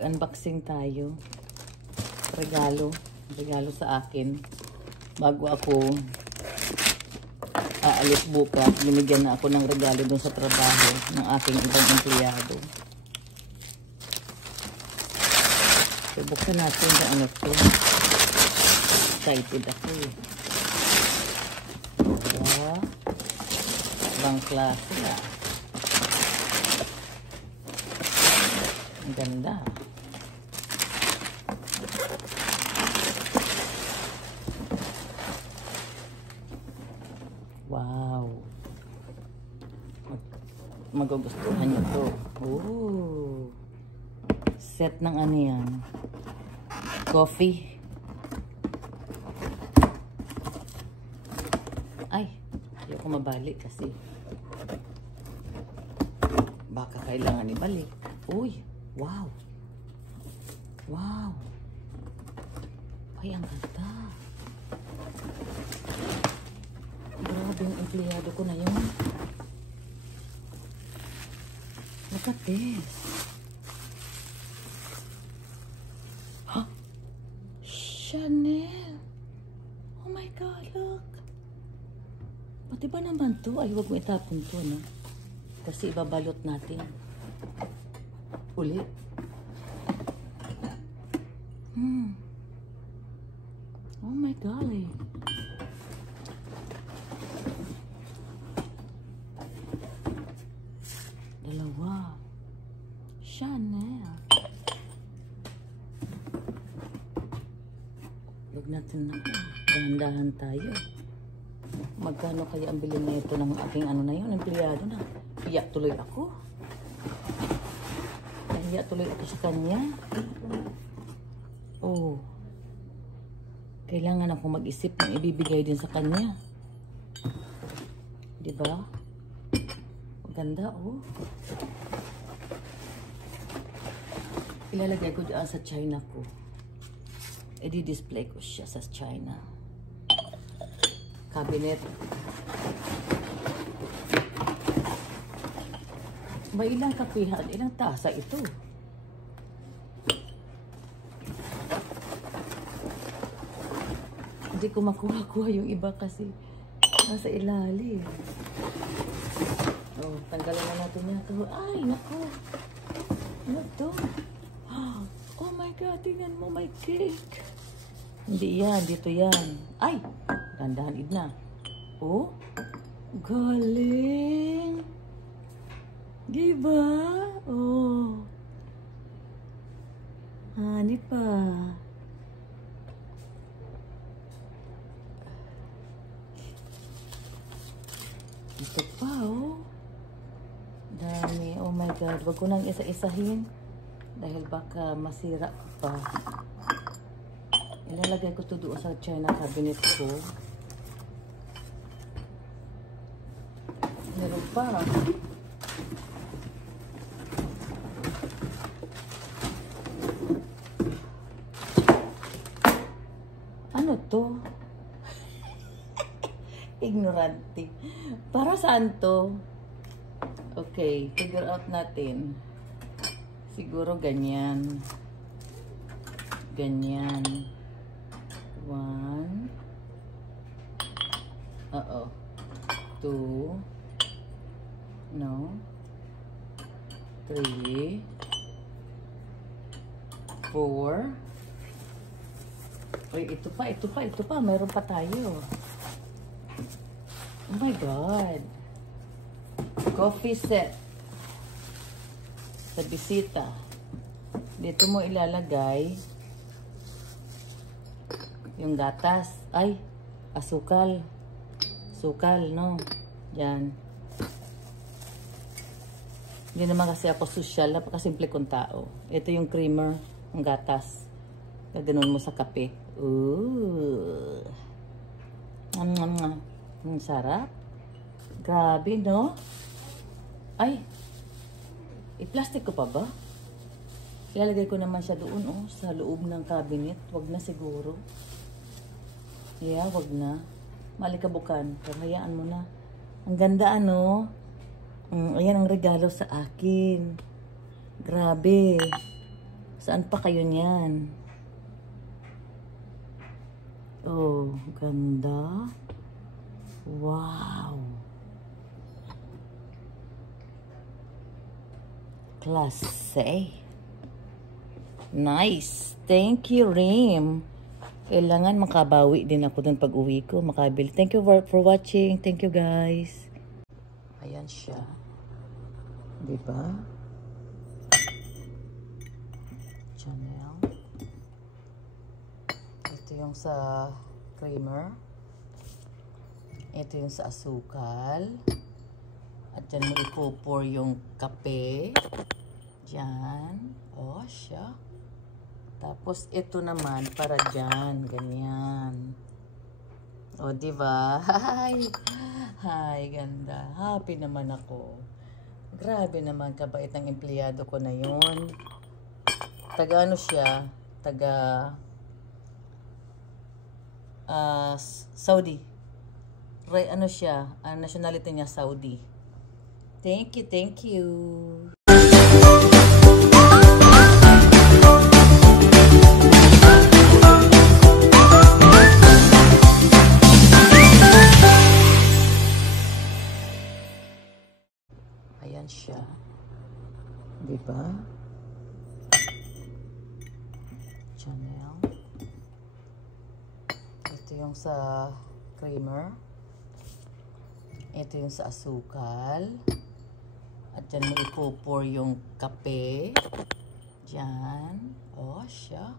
Mag-unboxing tayo. Regalo sa akin. Bago ako aalis bukas, binigyan na ako ng regalo dun sa trabaho ng aking ibang empleyado. So, buksan natin yung ano to. Excited ako eh. Diba? Ibang klase ah. Ang ganda. Wow. Magugustuhan nyo to. Ooh. Set ng ano yan. Coffee. Ay. Ayoko mabalik kasi. Baka kailangan ibalik. Uy. Wow. Wow. Ay, ang ganda. Grabe yung empleyado ko na yun. Look at this. Huh? Chanel. Oh my God, look. Pati ba naman to? Ay, huwag mo itapon to, no? Kasi ibabalot natin. Ulit. Oh my golly. Dalawa. Chanel. Huwag natin na. Dahan-dahan tayo. Magkano kaya ang bilhin na ito ng aking ano na yun? Empleyado na. Iyak tuloy ako. Iyak tuloy ako sa kanya. Oh. Kailangan ako mag-isip ng ibibigay din sa kanya. Diba? Maganda, oh. Ilalagay ko dyan sa China ko. I-display ko siya sa China. Cabinet. May ilang kapihan, ilang tasa ito. Hindi ko makuha-kuha yung iba kasi nasa ilalim. Oh, tanggalan na natin yan. Ay, naku. Ano to? Oh my God, tingnan mo, may cake. Hindi yan, dito yan. Ay, dandahan Idna. Oh, galing. Diba? Oh. Hani pa. Ito pa, oh. Dami. Oh my God. Wag ko nang isa-isahin. Dahil baka masira pa. Ilalagay ko to doon sa China cabinet ko. Meron pa. Ano to? Ignorante. Para saan to? Okay, figure out natin. Siguro ganyan. Ganyan. 1. Uh-oh. 2. No. 3. 4. Uy, ito pa. Mayroon pa tayo. Oh my God. Coffee set. Sa bisita. Dito mo ilalagay yung gatas. Ay, asukal. Sukal, no? Yan. Hindi naman kasi ako sosyal. Napakasimple kong tao. Ito yung creamer, ang gatas. Gaganon mo sa kape. Ooh. Ang sarap. Grabe, no? Ay. I-plastic ko pa ba? Ilalagay ko naman siya doon, oh. Sa loob ng cabinet. Wag na siguro. Yeah, wag na. Malikabukan. Pero hayaan mo na. Ang ganda, ano? Ayan ang regalo sa akin. Grabe. Saan pa kayo niyan? Oh, ganda. Wow. Klase. Nice. Thank you, Rim. Kailangan makabawi din ako dun pag uwi ko. Makabili. Thank you for watching. Thank you, guys. Ayan siya. Diba? Chanel. Ito yung sa creamer. Ito yung sa asukal. At dyan mo ipupor yung kape. Diyan. O, siya. Tapos, ito naman, para dyan. Ganyan. O, diba? Hi! Hi, ganda. Happy naman ako. Grabe naman, kabait ng empleyado ko na yun. Taga ano siya? Taga Saudi. Ano siya? Ang nationality niya, Saudi. Thank you, thank you. Ayan siya. Diba? Chanel. Ito yung sa creamer. Ito yung sa asukal. At dyan mo ipupor yung kape. Diyan. O, siya.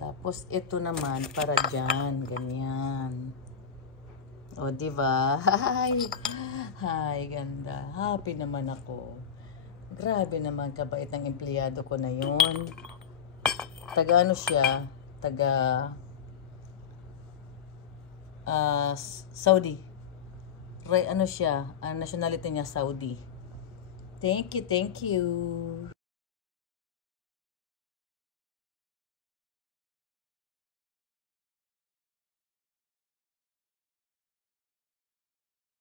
Tapos, ito naman, para dyan. Ganyan. O, diba? Hi! Hi, ganda. Happy naman ako. Grabe naman, kabait ng empleyado ko na yun. Taga ano siya? Taga Saudi. Ano siya? Ang nationality niya, Saudi. Thank you, thank you.